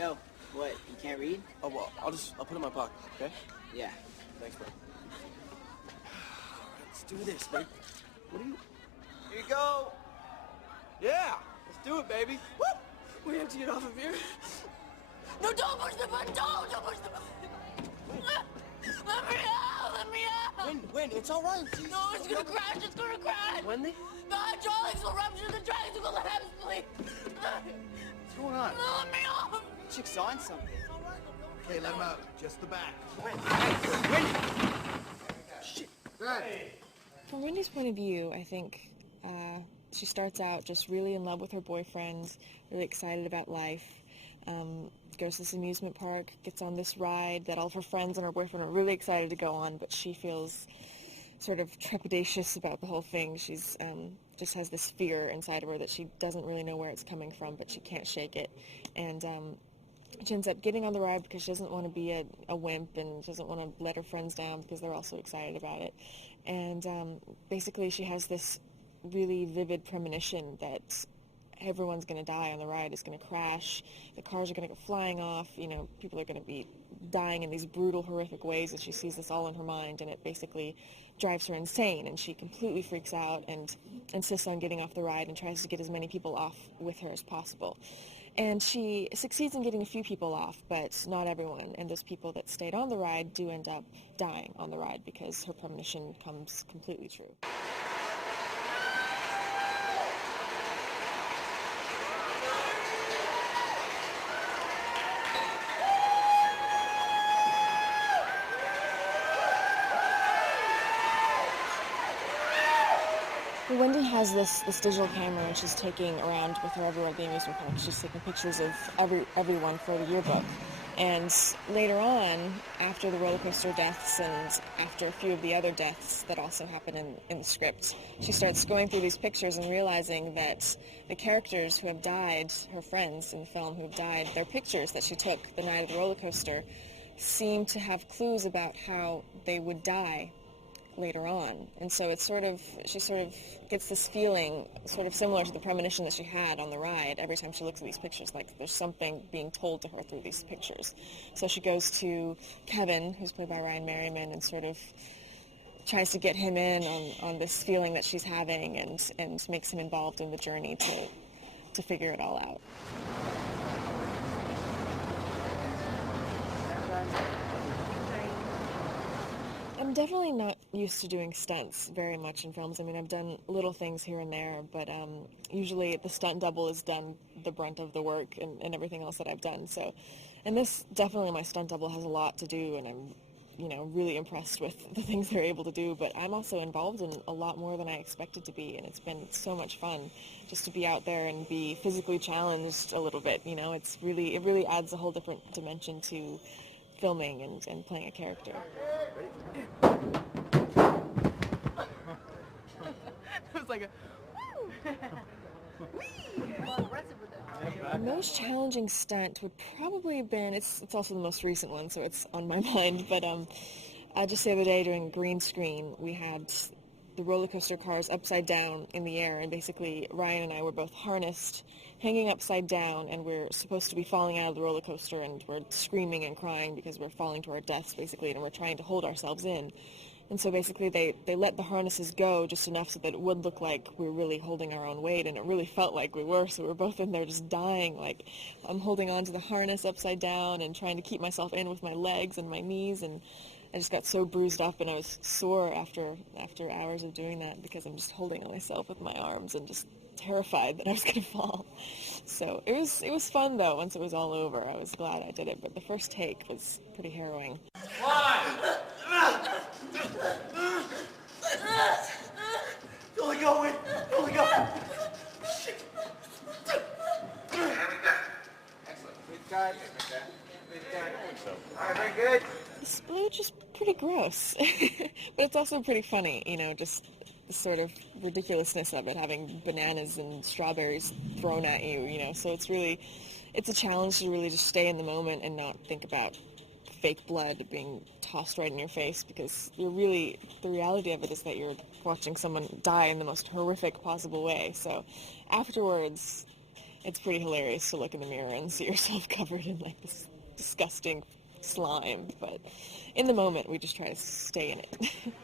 Yo, what, you can't read? Oh, well, I'll put it in my pocket, okay? Yeah. Thanks, bro. Let's do this, baby. What are you... Here you go! Yeah! Let's do it, baby! Woo! We have to get off of here. No, don't push the button! Don't push the button! Let me out! Let me out! Win, it's all right. No, it's gonna crash! It's gonna crash! Wendy? The hydraulics will rupture the drags will collapse, please! What's going on? No, let me off! Chick's on something. Okay, let him out. Just the back. Win! Shit. Good. From Wendy's point of view, I think she starts out just really in love with her boyfriend, really excited about life, goes to this amusement park, gets on this ride that all of her friends and her boyfriend are really excited to go on, but she feels sort of trepidatious about the whole thing. She's just has this fear inside of her that she doesn't really know where it's coming from, but she can't shake it. And she ends up getting on the ride because she doesn't want to be a wimp, and she doesn't want to let her friends down because they're all so excited about it. And basically she has this really vivid premonition that everyone's going to die on the ride. It's going to crash, the cars are going to go flying off, you know, people are going to be dying in these brutal, horrific ways, and she sees this all in her mind, and it basically drives her insane, and she completely freaks out and insists on getting off the ride and tries to get as many people off with her as possible. And she succeeds in getting a few people off, but not everyone, and those people that stayed on the ride do end up dying on the ride because her premonition comes completely true. Wendy has this digital camera, and she's taking around with her everywhere at the amusement park. She's taking pictures of everyone for the yearbook. And later on, after the roller coaster deaths and after a few of the other deaths that also happen in the script, she starts going through these pictures and realizing that the characters who have died, her friends in the film who have died, their pictures that she took the night of the roller coaster seem to have clues about how they would die later on. And so it's she sort of gets this feeling sort of similar to the premonition that she had on the ride every time she looks at these pictures, like there's something being told to her through these pictures. So she goes to Kevin, who's played by Ryan Merriman, and sort of tries to get him in on this feeling that she's having, and makes him involved in the journey to figure it all out. I'm definitely not used to doing stunts very much in films. I mean, I've done little things here and there, but usually the stunt double has done the brunt of the work and everything else that I've done. So, and this, definitely my stunt double has a lot to do, and I'm really impressed with the things they're able to do, but I'm also involved in a lot more than I expected to be, and it's been so much fun just to be out there and be physically challenged a little bit. It really adds a whole different dimension to filming and playing a character. It was like a The most challenging stunt would probably have been, it's also the most recent one, so it's on my mind, but just the other day doing green screen, we had the roller coaster cars upside down in the air, and basically Ryan and I were both harnessed, hanging upside down, and we're supposed to be falling out of the roller coaster, and we're screaming and crying because we're falling to our deaths, basically, and we're trying to hold ourselves in. And so basically they let the harnesses go just enough so that it would look like we were really holding our own weight, and it really felt like we were, so we were both in there just dying. Like, I'm holding on to the harness upside down and trying to keep myself in with my legs and my knees, and I just got so bruised up, and I was sore after hours of doing that because I'm just holding on myself with my arms and just terrified that I was going to fall. So it was fun, though. Once it was all over, I was glad I did it, but the first take was pretty harrowing. Only go, Win! Only go! Shit! Excellent. We've got. All right, very good. The splooge is pretty gross, but it's also pretty funny, just the sort of ridiculousness of it, having bananas and strawberries thrown at you, so it's a challenge to really just stay in the moment and not think about fake blood being tossed right in your face, because the reality of it is that you're watching someone die in the most horrific possible way. So afterwards, it's pretty hilarious to look in the mirror and see yourself covered in like this disgusting slime, but in the moment we just try to stay in it.